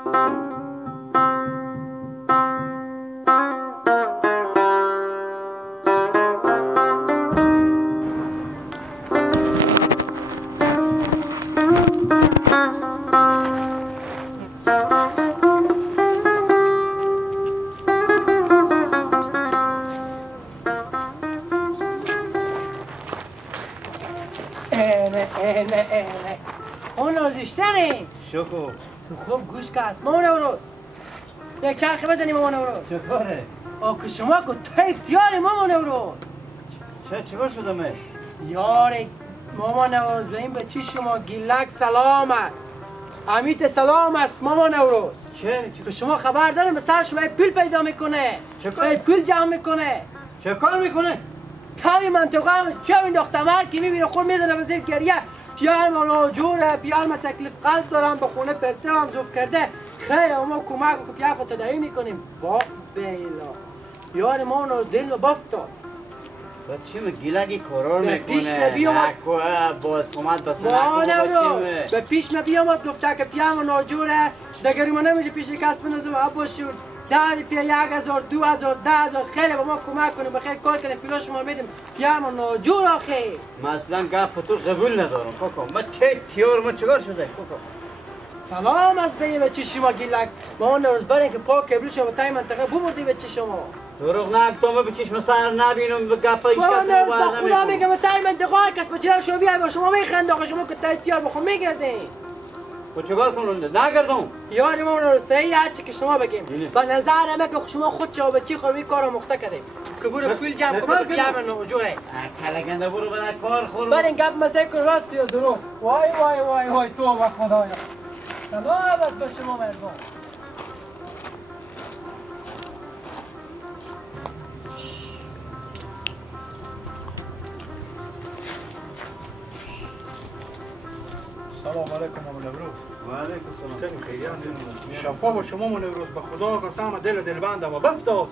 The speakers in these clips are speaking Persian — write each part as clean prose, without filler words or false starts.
نه اون نازشتنه شکر تو خوب گوش که هست مامان اوروز یک چرخه بزنیم مامان اوروز چکاره؟ که شما که تیار مامان اوروز چیکار شدمه؟ یار مامان اوروز به این بچه شما گیلک سلام است امیت سلام است مامان اوروز چه؟ به شما خبر داریم به سر شما پول پیدا میکنه پول جمع میکنه چه کار میکنه؟ تامی منطقه هم چه این دختمر که میبینه خود میزنه به زیر گریه پیار ما ناجوره پیار ما تکلیف قلب دارم به خونه پرته هم زوب کرده خیلی ما کمک و پیار خود تدایی میکنیم با بیلا یار ما نو دل و بافتاد بچه من گیلگی کارار میکنه پیش بیامد با تومت بسه به پیش بیامد گفته که پیار ما ناجوره دگری ما نمیشه پیش کس بنازم ها شد در پیا 1000 2000 10000 خیلی با ما کمک کنیم بخیر کار کنیم پیلا شما میدیم پیام ناجور آخه مثلا گفت تو قبول ندارم کوکو من تیار ما چیکار شده کوکو سلام از بچه شما گیلک ما اون روز برین که پاک کبری شما تای منطقه ببردی بچه شما دروغ نگو تو ما به چشم سر نبینم به گپ هیچ کس با خدا میگم تای منطقه کس بچه شما بیای با شما میخنده آقا شما که تای تیار بخون میگردین و چیکار کنم نگردم یاری ما رو صحیح هر چی که شما بگیم به نظر همه که شما خود شما بچه خورمی کارو مخته کردیم که برو پول جمع کنه بیام نوجوره کلگنده برو به کار خورم برین گپ مسئله کن راست یا درو وای وای وای وای تو و خدایا سلام از به شما مردم سلام علیکم مامان نوروز. و علیکم سلام. شفا با شما مامان نوروز به خدا قسم دل بندم و بفتاد.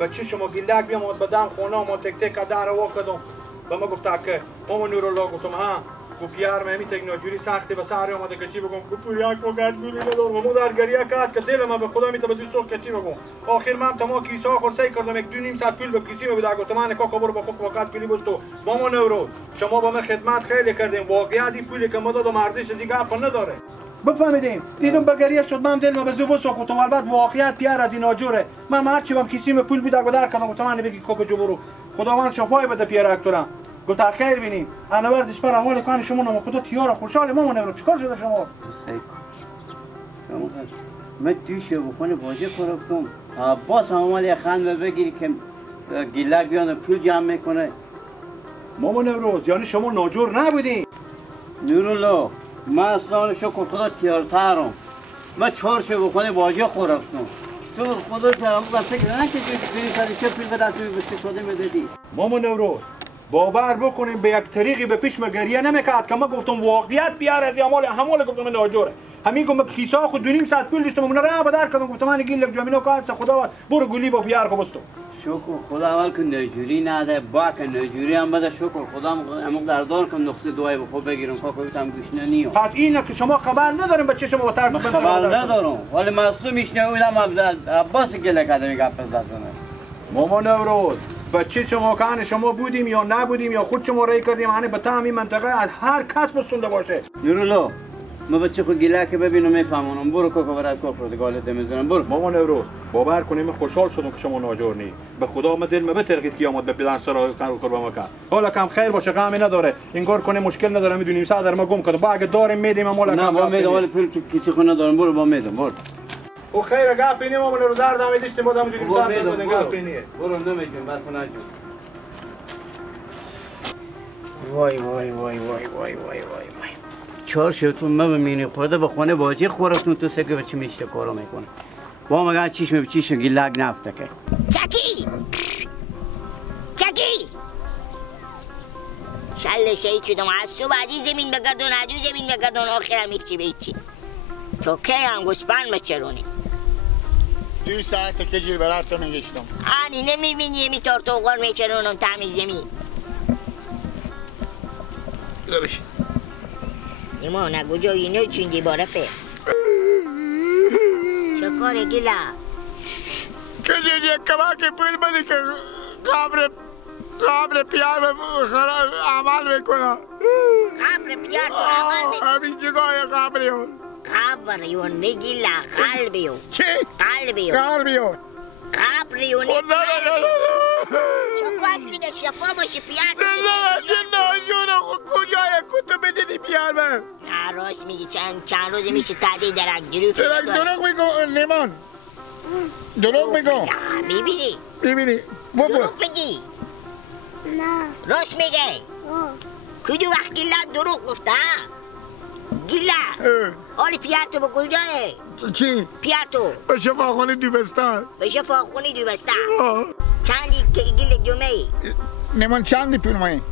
بچه شما گیلک بیامد بدن خونه ما تک تک در وا کردم. به ما گفت که مامان نوروز گفتم ها گوپیار من میتونم ناجوری سختی به سر اومده که چی بگم گوپیاک وقت گولی ندارم و در گریه کرد که دل من به خدا میتونه بزنی سوخت که چی بگم آخر من تمام کیسه خورسی کردم یک 2.5 ساعت پول به کیسه بده گفتم من کاکا برو با خود وقت کلی بستو مامان نوروز شما با من خدمت خیلی کردیم واقعا دی پولی که ما دادم ارزش دیگه اپ نداره بفهمیدیم دیدم به گریه شد من دل ما به زوبو سوختم البته واقعیت پیار از این ناجوره من هر چی بم کیسه پول بده گذر کردم گفتم من بگی کاکا جو برو خداوند شفای بده پیار اکتورم گفت خیر بینیم انوردش پر حال کان شما نمو خدا تیار خوشحال ما نمیرم چیکار شده شما من توی بخونه باجه خورفتم باز همال خند بگیری که گیلک بیانه پول جمع میکنه مامان نوروز یعنی شما ناجور نبودین نورالله من اصلا شکر خدا تیارترم من 4 بخونه باجه خورفتم تو خدا ترم فکر نکنی که چه پول به دست شده میدادی مامان نوروز باور بکنیم به یک طریقی به پیش گریه نمیکرد که من گفتم واقعیت بیار از همال گفتم من ناجوره همین گفتم کیسه خود 2.5 ساعت پول داشتم من راه بدر کردم گفتم من گیلک جامینو کارت خدا برو گلی با پیار خوبستو شکر خدا اول که ناجوری نده با که ناجوری هم بده شکر خدا هم دردار کنم نقطه دوای به خود بگیرم کاکویتم گوش نمیو پس اینه که شما خبر نداریم بچه شما وتر خبر ندارم ولی مستو میشنویدم عباس گیلک ادمی گپ زد مامان نوروز بچه شما کان شما بودیم یا نبودیم یا خود شما رای کردیم یعنی به تمام منطقه از هر کس بستونده باشه نورالله ما بچه خود گیلک ببینم میفهمونم برو کوکو برای کوکو گالت میذارم برو مامان نوروز باور کنیم خوشحال شدم که شما ناجور نی به خدا من دل بترقید که آمد به پدر سرا قربان کرد حالا کم خیر باشه غمی نداره این کار کنه مشکل نداره میدونیم صدر ما گم کرد با اگه داریم میدیم مولا نه با میدم ولی پول کسی خود ندارم برو با میدم برو او خیر گپ نیم مامان نوروز درد هم دیشتیم بودم میدونیم صدر بودن گپ نیه برو نمیگم برف نجو وای وای وای وای وای وای وای 4 تو ما ببینی خورده به خونه باجه خورفتون تو سکه به چی میشه کارو میکنه با مگه چشم به چشم گیلک نفته که چکی شل شهید شدم از صبح عزیز زمین بگردون عجوز زمین بگردون آخرم هیچی به هیچی تو که هم گوسپند بچرونی 2 ساعت که جیر برات تو میگشتم آنی نمیبینی یمی تورتوغار میچرونم تمیز زمین بیا بشین ایما نگو جایی نو چون دیباره فیر کاره گیلا که یک کمک پول بدی که قبر پیار عمل میکنه. قبر پیار تو عمل میکنه؟ همین جگاه قبریون. قبریون نگیلا قلبیون. چی؟ قلبیون. قبریون چکار شده شفا باشه پیار تو نه کجای کتو بدیدی پیار من؟ نه راست میگی چند روزی میشه تعدیل دروغ میگو نیمان. دروغ میگو. میبینی دروغ میگی؟ نه راست میگه؟ کدو وقت گیلا دروغ گفته گیلا حالی پیارتو با کجایه؟ چی؟ پیارتو به شفاخانه دوبستان. به شفاخانه دوبستان چندی گیل جمعه؟ نیمان چندی پول مایی؟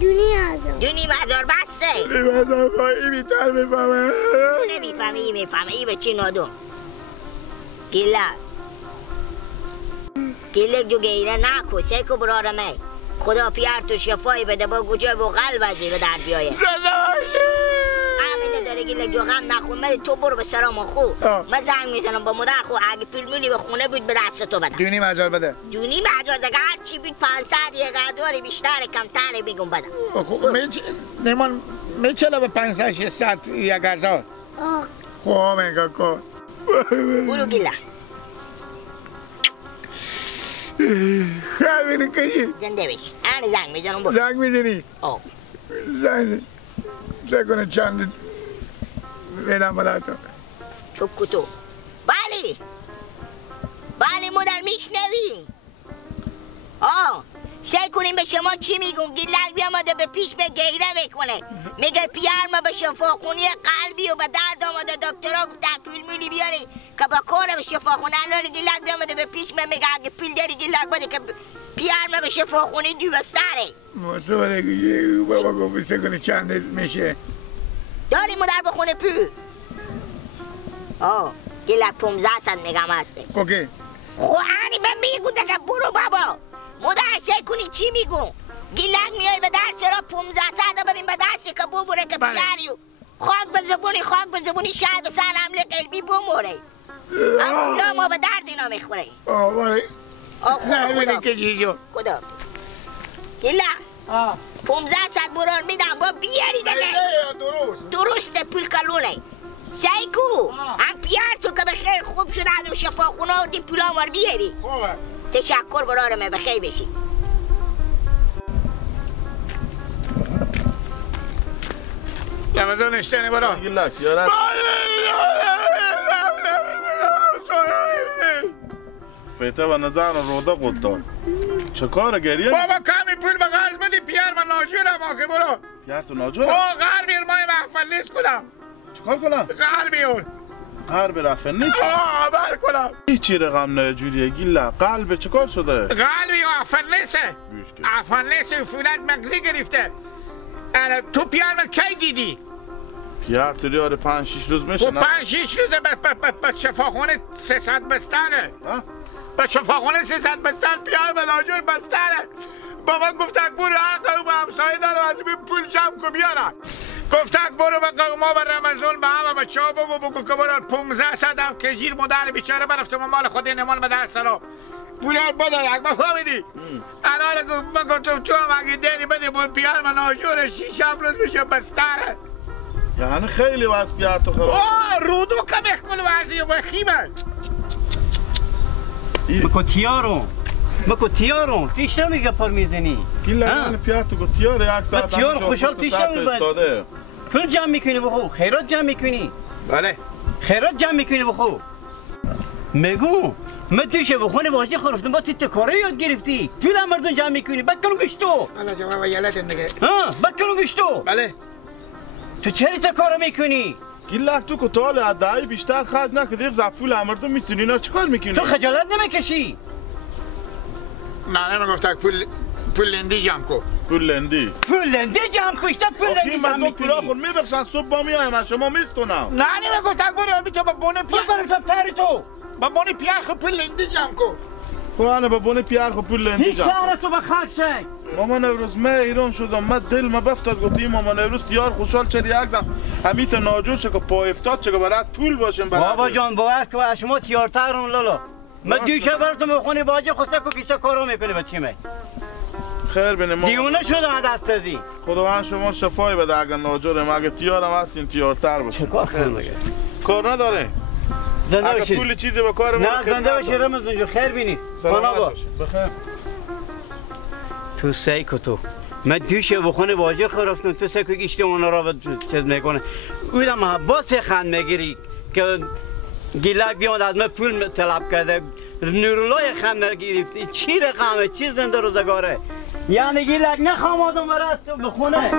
2,500 بسه 2,500 این بیتر میفهمه تو نمیفهمی میفهمه ای به چی نادم گیلا جو گیره نکو سیکو برارمه خدا پیار تو شفایی بده با گوجه و قلب ازی به در بیایه همینه داره گیلک جو غم نخون من تو برو به سرام خو من زنگ میزنم با مادر خو اگه پول میلی به خونه بود به دست تو بده 2,500 بده 2,500 دیگه هر چی بود 500 یه قداری بیشتر کمتر بگم بده نیمان میچله به 500 600 1,000 خواه میگه کن برو گیلا خیلی کشی زنده بشی این زنگ میزنم برو زنگ میزنی؟ زنگ کنه چند میدم بده تو چکو تو بله مادر میشنوی سعی کنیم به شما چی میگم گیلک بیامده به پیش به گیره میکنه میگه پیار ما به شفاخونی قلبی و به درد آمده دکترها گفتن پول میلی بیاری که با کار به شفاخونه الان گیلک بیامده به پیش من میگه اگه پول داری گیلک بده که پیار ما به شفاخونی دوبستره مصبره گیه بابا گفته کنه چند میشه داری مادر بخونه پول گیلک 1500 میگم هسته اوکی خو انی من میگو دیگه برو بابا مادر سعی کنی چی میگو گیلک میای به درس را 1500 بدیم به دستی که ببره که پیاریو خاک به زبونی شاید به سر حمله قلبی بموره اولا ما به درد اینا میخوره خدا گیلک 1500 برار میدم با بیاری دیگه درسته پول کلونه سیکو هم پیار تو که بخیر خوب شده از شفاخونه و دی پولا مار بیاری تشکر برارمه بخیر بشی رمضان اشتنی برا گیلک یارت فیته و نظر روده قدار چه کار گریه؟ بابا کمی پول به قرض بدی پیار من ناجورم آخه برو پیار تو ناجورم؟ قرب بیار مای محفل نیست کنم چه کار کنم؟ قرب بیار قلب رفت نیست؟ بل کنم هیچی رقم نه جوریه گیلک قلب چه کار شده؟ قلبی افل نیسته افل نیسته فولاد مغزی گرفته تو پیار من کی دیدی؟ پیار تو ریاره 5-6 روز میشه نه؟ 5-6 روزه به شفاخونه 300 بستره به شفاخونه 300 بستر پیار به ناجور بستره با من گفتن برو هر قوم همسایه داره از این پول جمع کن بیارن گفتن برو به قوما به رمضان به همه بچه ها بگو که برو 1500 هم کشیر مدر بیچاره برفتم مال خود نمان به در سلام پولار بده یک ما فهمیدی الان من گفتم تو هم اگه دینی بده برو پیار من ناجور 6-7 روز میشه بستره یعنی خیلی واسه پیار تو خراب رودو کمیخ کن وزی و خیمه مکو تیارو تیشتا میگه پر میزنی گیلک پیار تو گو تیاره یک ساعت تیار خوشحال تیشتا میباد پول جمع میکنی بخو خیرات جمع میکنی بله خیرات جمع میکنی بخو میگو من توی شبخونه باشی خورفتم با تو کاره یاد گرفتی پول مردم جمع میکنی بکنو گشتو انا جواب یلت دیگه بکنو گشتو بله تو چرا تا کارو میکنی گیلک تو کتال ادعای بیشتر خرج نکردی زفول مردم میستونی اینا چیکار میکنی تو خجالت نمیکشی نه نمیگفتن پول لندی جمع کن پول لندی جمع کن اشتا پول لندی جمع مردم پولا میکنی خود میبخشن صبح با میایم از شما میستونم نه نمیگفتن برو تو با بونه پیار بکنم سفتر تو با بونه پیار خود پول لندی جمع کن خوانه بابونه پیار خو پول لندی هیچ جا شهر تو به خاک شنگ مامان امروز من ایران شدم من دل ما بفتاد گفتیم مامان امروز تیار خوشحال شدی یک دم همیت ناجور چه که پا افتاد چه که برات پول باشیم بابا جان باور که شما تیارترون لالا من دیوشه براتم خونی باجه خواسته که کیسه کارو میکنی بچی می خیر بینه مامان دیونه شده دست ازی خداوند شما شفای بده اگر ناجورم اگه تیارم هستین تیارتر باشه چه کار خیر بگه کار نداره زنده اگه باشید پول چیزی به کار ما نه زنده باشید رمزون جو خیر بینی خانا با بخیر تو سعی که تو من دوشه بخونه باجه خرفتم تو سعی که گیشتی اونا را به چیز میکنه اویدم باسی خند میگیری که گیلک بیاد از من پول طلب کرده نورولای خند نگیرفتی چی رقمه چی زنده روزگاره یعنی گیلک نخوام آدم برات بخونه